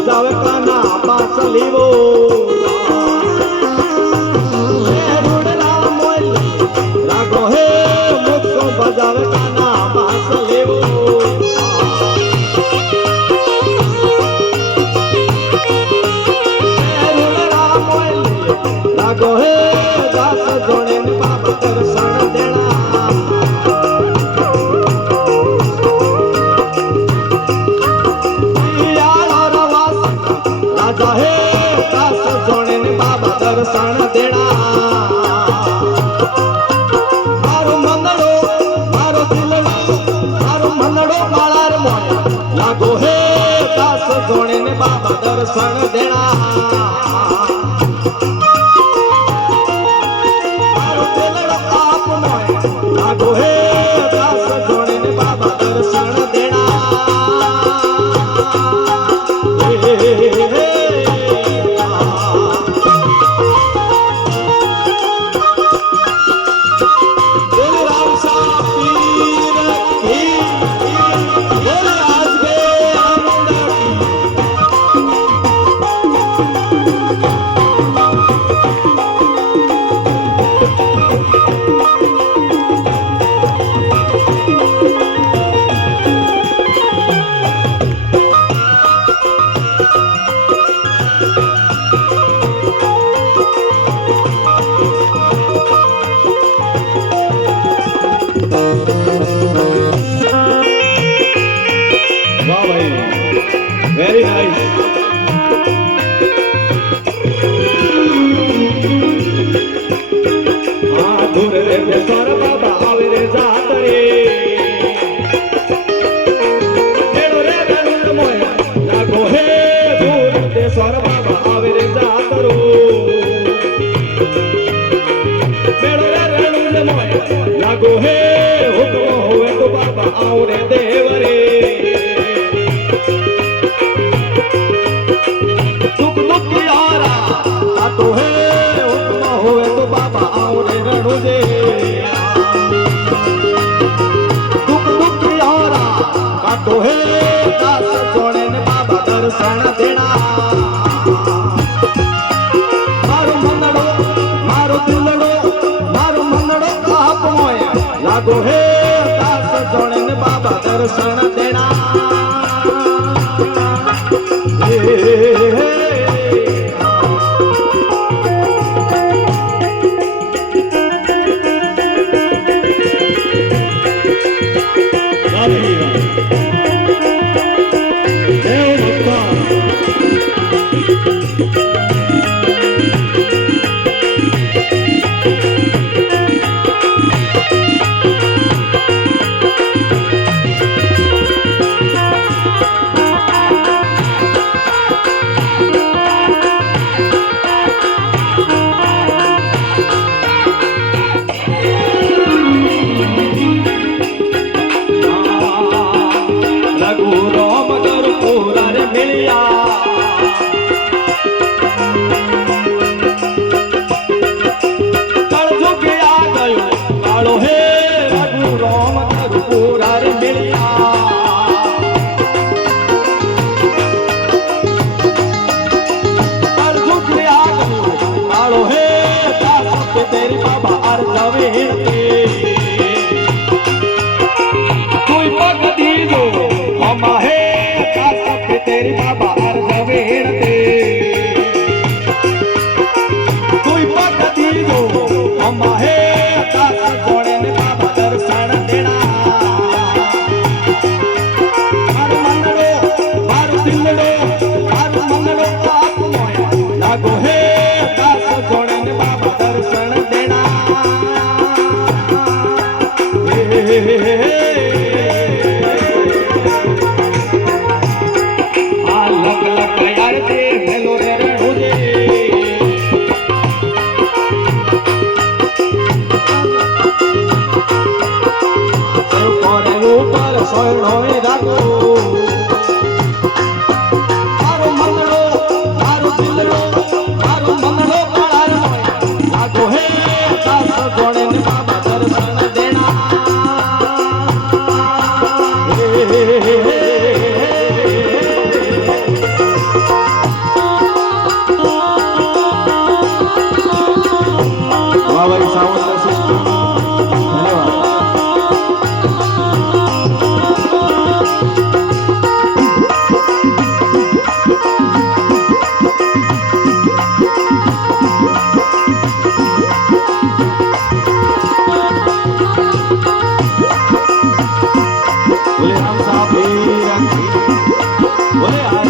બજાવે કાના pass Livo રાગો હે મુક્સો બજાવે કાના પાસ લેવો રાગો હે દાસ જોડે બાબા દર્શન દેણા રાજા હે દાસ જોડે બાબા દર્શન દેણા જોડે બાબા દર્શન દેણા મારો તેલડો આપ મોય લાગો હે દાસ જોડે બાબા દર્શન દેણા Very nice. दूर रे बेसर बाबा आवे रे जात रे हेलो रे रंग मोया लागो हे दूर बेसर बाबा आवे रे जात रो हेलो रे रंग मोया लागो हे हुक्म होवे तो बाबा आओ रे देव रे तो है हुक्म होवे तो बाबा आओ रे रणु जे दुख दुख यारा काटो है दास जोड़े ने बाबा दर्शन देना मारो दिलड़ो मारो मनड़ो आप मोया लागो है दास जोड़े ने बाबा दर्शन देना तेरी बाबा अर जावे कोई पग दीजो हम है कासक तेरी बाबा अर जावे कोई पग दीजो हम है कासक जोड़े ने बाबा दर्शन देना मारो मनड़ो मारो दिलड़ो मारो मनड़ो आप मोया लागो है कासक जोड़े ने बाबा दर्शन देना लग लग यार दे हेलो रे रणु दे ऊपर सोयणो राखो मारो मनड़ो मारो दिलड़ो मारो मनड़ो लागो है दास जोड़े ने बाबा दर्शन देना બોલે રામ સાહેબ બોલે